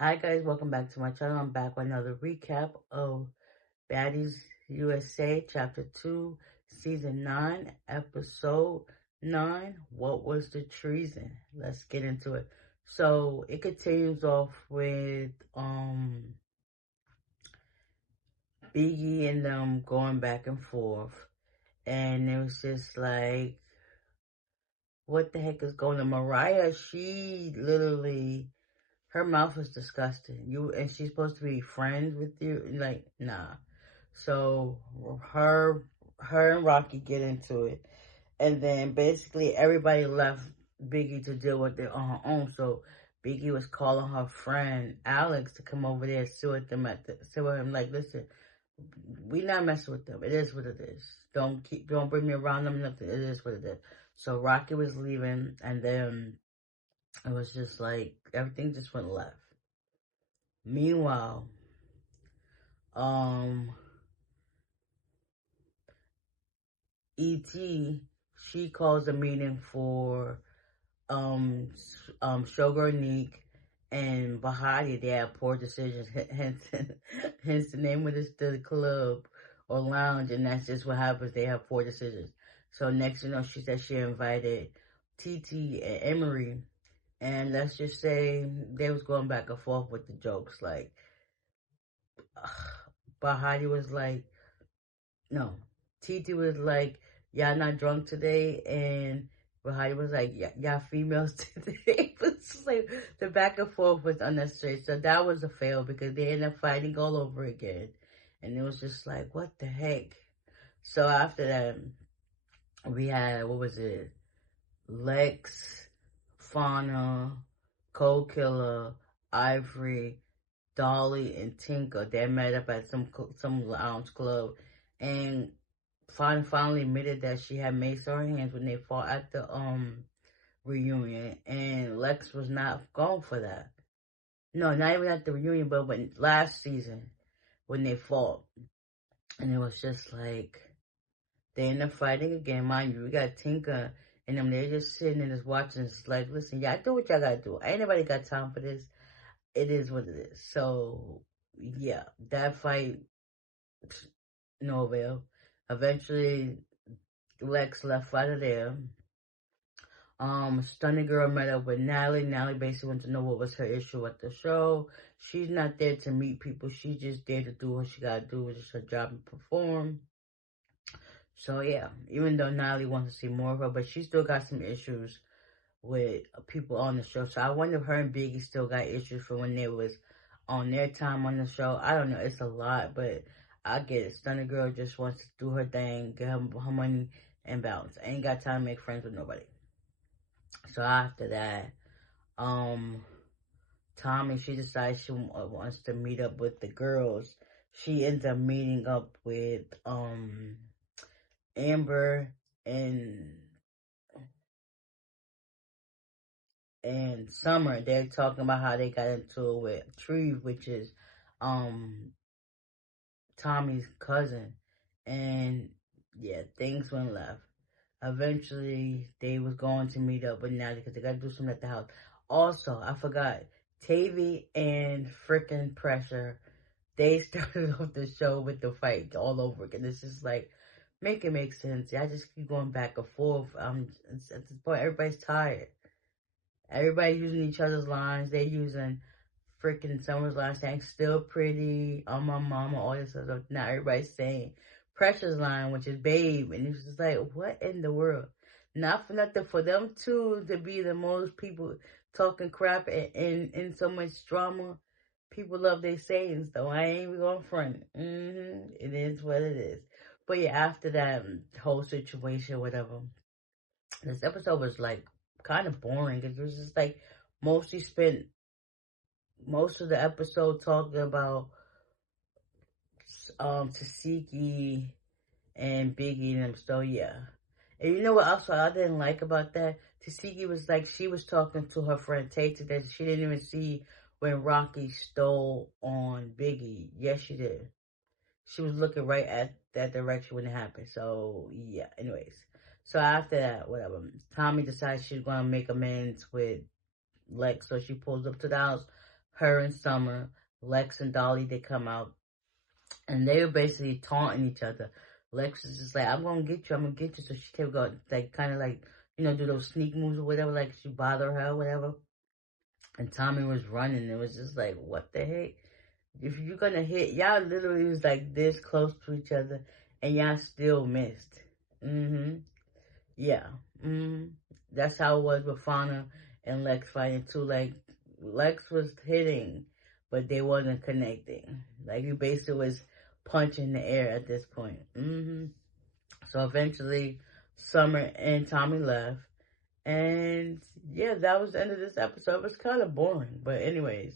Hi guys, welcome back to my channel. I'm back with another recap of Baddies USA Chapter 2, Season 9, Episode 9. What was the treason? Let's get into it. So it continues off with Biggie and them going back and forth. And it was just like, what the heck is going on? Mariah, she literally, her mouth is disgusting. And she's supposed to be friends with you. Like, nah. So her and Rocky get into it, and then basically everybody left Biggie to deal with it on her own. So Biggie was calling her friend Alex to come over there and sit with him. Like, listen, we not messing with them. It is what it is. Don't bring me around them. Nothing. It is what it is. So Rocky was leaving, and then it was just like everything just went left. Meanwhile, um, E.T., she calls a meeting for Sugar Neek and Bahati. They have poor decisions, hence the name of the club or lounge, and that's just what happens. They have poor decisions. So next, she said she invited TT and Emery, and let's just say they was going back and forth with the jokes. Like, Bahati was like, no, TT was like, y'all not drunk today, and Bahati was like, y'all females today. It was like, the back and forth was unnecessary. So that was a fail because they ended up fighting all over again. And it was just like, what the heck? So after that, we had, what was it? Lex, Fauna, Cold Killer, Ivory, Dolly, and Tinker. They met up at some lounge club, and finally admitted that she had mace on her hands when they fought at the reunion, and Lex was not going for that. No, not even at the reunion, but when last season when they fought, and it was just like they end up fighting again. Mind you, we got Tinker and them. They're just sitting and just watching. It's like, listen, y'all do what y'all gotta do. Ain't nobody got time for this. It is what it is. So yeah, that fight, no avail. Eventually, Lex left out of there. Stunning Girl met up with Natalie. Natalie basically wanted to know what was her issue at the show. She's not there to meet people. She's just there to do what she gotta do, which is her job and perform. So yeah, even though Natalie wants to see more of her, but she still got some issues with people on the show. So I wonder if her and Biggie still got issues from when they was on their time on the show. I don't know. It's a lot, but I get it. Stunning Girl just wants to do her thing, get her money, and bounce. Ain't got time to make friends with nobody. So after that, um, Tommy, she decides she wants to meet up with the girls. She ends up meeting up with Amber and Summer. They're talking about how they got into it with Treve, which is um Tommy's cousin. And yeah, things went left. Eventually, they was going to meet up with Natalie because they got to do something at the house. Also, I forgot, Tavy and frickin' Pressure, they started off the show with the fight all over again. It's just like, make it make sense. I just keep going back and forth. At this point, everybody's tired. Everybody's using each other's lines. They're using freaking Summer's lines, saying still pretty, on my mama, all this stuff. Now everybody's saying Precious line, which is babe. And it's just like, what in the world? Not for nothing, for them two to be the most people talking crap and so much drama. People love their sayings, though. I ain't even going to front. It is what it is. But yeah, after that whole situation, whatever, this episode was like kind of boring. It was just like mostly spent most of the episode talking about Tasiki and Biggie and them. So yeah. And you know what else I didn't like about that? Tasiki was like, she was talking to her friend Tate that she didn't even see when Rocky stole on Biggie. Yes, she did. She was looking right at that direction when it happened. So yeah, anyways. So after that, whatever, Tommy decides she's gonna make amends with Lex, so she pulls up to the house. her and Summer, Lex and Dolly, they come out, and they were basically taunting each other. Lex is just like, I'm gonna get you, I'm gonna get you. So she kept going, like, kind of like, do those sneak moves or whatever, like she bother her or whatever. And Tommy was running. It was just like, what the heck? If you're gonna hit, y'all literally was like this close to each other, and y'all still missed. Yeah. That's how it was with Fauna and Lex fighting too. Like, Lex was hitting, but they wasn't connecting. Like, you basically was punching the air at this point. So eventually, Summer and Tommy left. And yeah, that was the end of this episode. It was kind of boring. But anyways,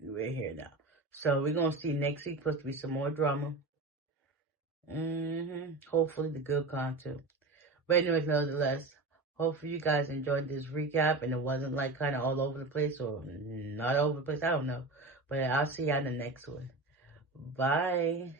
we're here now. So we're going to see next week, supposed to be some more drama. Hopefully the good content. But anyways, nevertheless, hopefully you guys enjoyed this recap and it wasn't like kind of all over the place or not over the place. I don't know. But I'll see y'all in the next one. Bye.